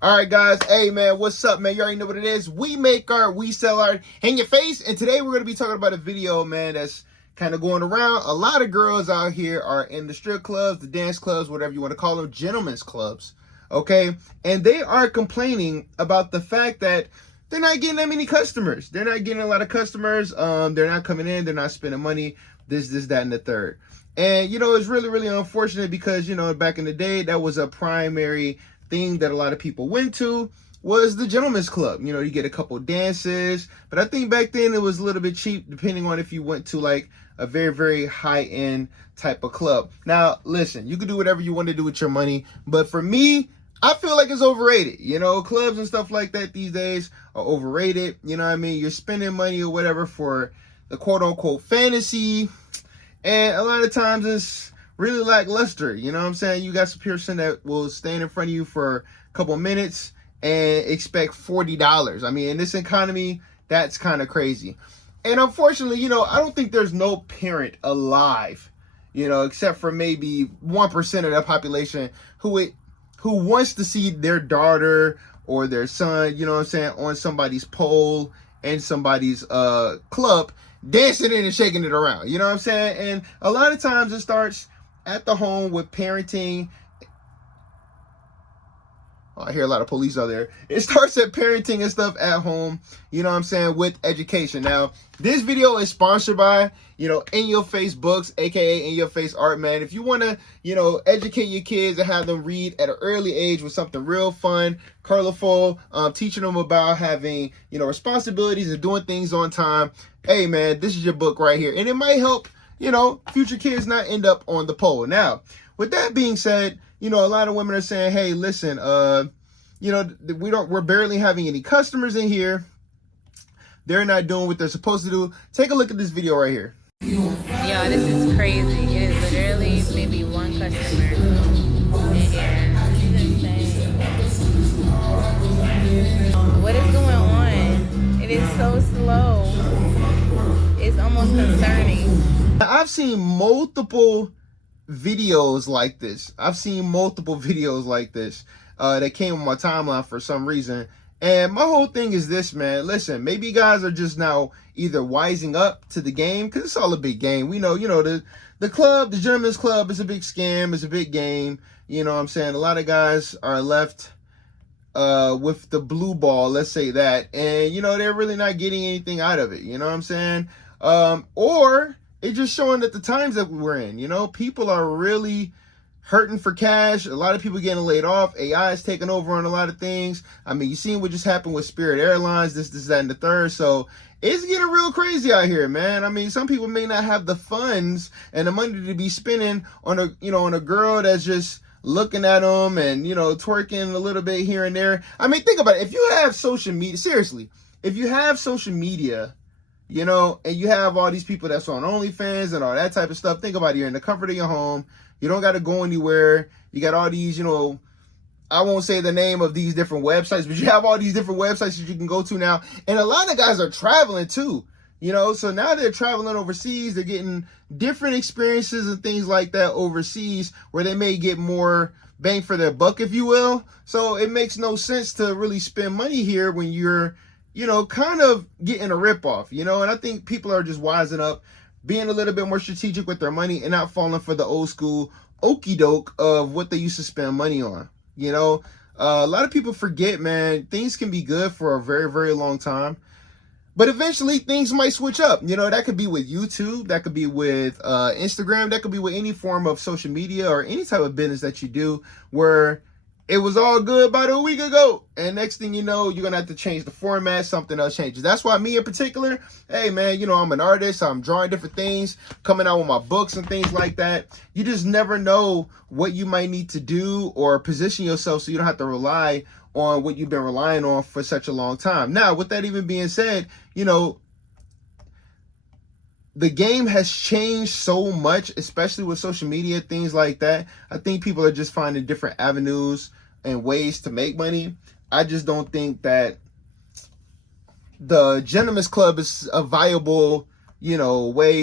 All right, guys. Hey, man, what's up, man? You already know what it is. We make art, we sell art in your face. And today we're going to be talking about a video, man, that's kind of going around. A lot of girls out here are in the strip clubs, the dance clubs, whatever you want to call them, gentlemen's clubs. Okay. And they are complaining about the fact that they're not getting that many customers. They're not getting a lot of customers. They're not coming in. They're not spending money. This, that, and the third. And, it's really, really unfortunate because, back in the day, that was a primary thing that a lot of people went to was the gentleman's club. You get a couple dances, but I think back then it was a little bit cheap depending on if you went to like a very, very high-end type of club. Now, listen, you can do whatever you want to do with your money, but for me, I feel like it's overrated. Clubs and stuff like that these days are overrated. You know what I mean? You're spending money or whatever for the quote-unquote fantasy, and a lot of times it's really lackluster. You know what I'm saying? You got some person that will stand in front of you for a couple of minutes and expect $40. I mean, in this economy, that's kind of crazy. And unfortunately, I don't think there's no parent alive, except for maybe 1% of the population who wants to see their daughter or their son, on somebody's pole and somebody's club, dancing in and shaking it around. You know what I'm saying? And a lot of times it starts at the home with parenting. Oh, I hear a lot of police out there. It starts at parenting and stuff at home, with education. Now, this video is sponsored by, In Your Face Books, aka In Your Face Art, man. If you want to, educate your kids and have them read at an early age with something real fun, colorful, teaching them about having, responsibilities and doing things on time, hey, man, this is your book right here. And it might help future kids not end up on the pole. Now, with that being said, a lot of women are saying, hey, listen, we're barely having any customers in here. They're not doing what they're supposed to do. Take a look at this video right here. Yo, this is crazy. It is literally maybe one customer in here. This is insane. What is going on? It is so slow. It's almost concerning. I've seen multiple videos like this. That came on my timeline for some reason. And my whole thing is this, man. Listen, maybe guys are just now either wising up to the game, because it's all a big game. We know, the club, the gentleman's club is a big scam. It's a big game. You know what I'm saying? A lot of guys are left with the blue ball, let's say that. And, they're really not getting anything out of it. You know what I'm saying? Or it's just showing that the times that we're in, people are really hurting for cash. A lot of people getting laid off. AI is taking over on a lot of things. I mean, you seen what just happened with Spirit Airlines, this, that, and the third. So it's getting real crazy out here, man. I mean, some people may not have the funds and the money to be spending on a girl that's just looking at them and, twerking a little bit here and there. I mean, think about it. If you have social media, seriously, if you have social media, and you have all these people that's on OnlyFans and all that type of stuff, think about it. You're in the comfort of your home. You don't got to go anywhere. You got all these, I won't say the name of these different websites, but you have all these different websites that you can go to now. And a lot of guys are traveling too, so now they're traveling overseas. They're getting different experiences and things like that overseas where they may get more bang for their buck, if you will. So it makes no sense to really spend money here when you're, kind of getting a ripoff, and I think people are just wising up, being a little bit more strategic with their money and not falling for the old school okie doke of what they used to spend money on. A lot of people forget, man, things can be good for a very, very long time, but eventually things might switch up. That could be with YouTube, that could be with Instagram, that could be with any form of social media or any type of business that you do where it was all good about a week ago, and next thing you know, you're gonna have to change the format. Something else changes. That's why me in particular, hey man, I'm an artist. I'm drawing different things, coming out with my books and things like that. You just never know what you might need to do or position yourself so you don't have to rely on what you've been relying on for such a long time. Now, with that even being said, the game has changed so much, especially with social media, things like that. I think people are just finding different avenues and ways to make money. I just don't think that the gentleman's club is a viable,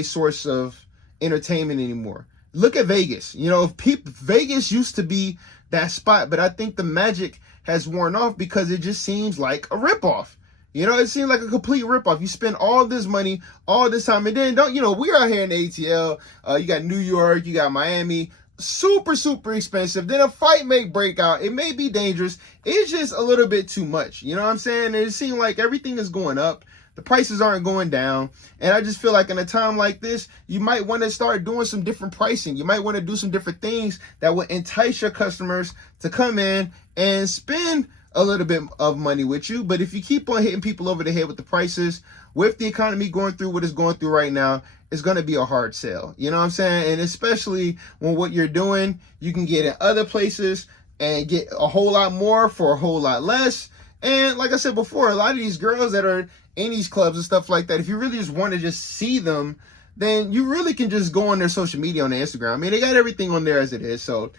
source of entertainment anymore. Look at Vegas. Vegas used to be that spot, but I think the magic has worn off because it just seems like a ripoff. You know, it seems like a complete ripoff. You spend all this money, all this time, and then we're out here in the ATL. You got New York, you got Miami, super, super expensive. Then a fight may break out. It may be dangerous. It's just a little bit too much. You know what I'm saying? And it seems like everything is going up. The prices aren't going down. And I just feel like in a time like this, you might want to start doing some different pricing. You might want to do some different things that would entice your customers to come in and spend a little bit of money with you. But if you keep on hitting people over the head with the prices, with the economy going through what it's going through right now, it's going to be a hard sell. You know what I'm saying? And especially when what you're doing, you can get in other places and get a whole lot more for a whole lot less. And like I said before, a lot of these girls that are in these clubs and stuff like that, if you really just want to just see them, then you really can just go on their social media on their Instagram. I mean, they got everything on there as it is. So,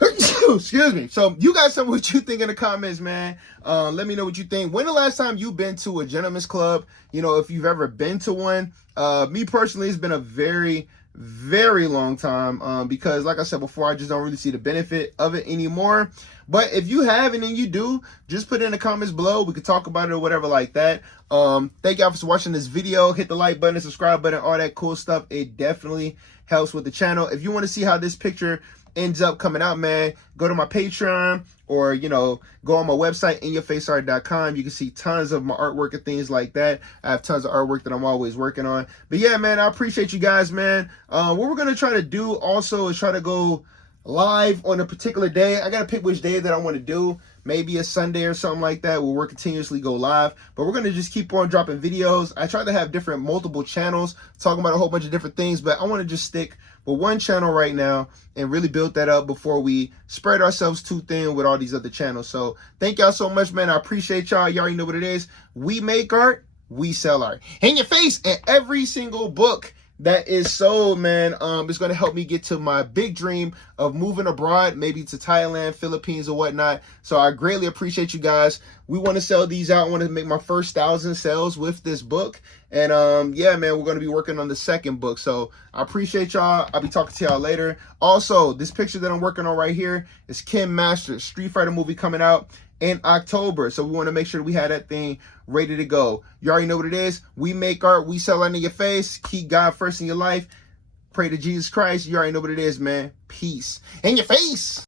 excuse me. So you guys tell me what you think in the comments, man. Let me know what you think. When the last time you've been to a gentleman's club? You know, if you've ever been to one. Me personally, it's been a very, very long time because like I said before, I just don't really see the benefit of it anymore. But if you have and you do, just put it in the comments below. We could talk about it or whatever like that. Thank y'all for watching this video. Hit the like button, subscribe button, all that cool stuff. It definitely helps with the channel. If you want to see how this picture ends up coming out, man, go to my Patreon or go on my website inyourfaceart.com. You can see tons of my artwork and things like that. I have tons of artwork that I'm always working on. But yeah, man, I appreciate you guys, man. What we're gonna try to do also is try to go live on a particular day. I gotta pick which day that I want to do. Maybe a Sunday or something like that where we'll continuously go live, but we're gonna just keep on dropping videos. I try to have multiple channels talking about a whole bunch of different things, but I want to just stick with one channel right now and really build that up before we spread ourselves too thin with all these other channels. So thank y'all so much, man. I appreciate y'all. You already know what it is. We make art, we sell art. In your face. And every single book that is sold, man, is going to help me get to my big dream of moving abroad, maybe to Thailand, Philippines, or whatnot. So I greatly appreciate you guys. We want to sell these out. I want to make my first 1,000 sales with this book. And yeah, man, we're going to be working on the second book. So I appreciate y'all. I'll be talking to y'all later. Also, this picture that I'm working on right here is Kim Masters, Street Fighter movie coming out in October. So we want to make sure we have that thing ready to go. You already know what it is. We make art, we sell art in your face. Keep God first in your life. Pray to Jesus Christ. You already know what it is, man. Peace. In your face.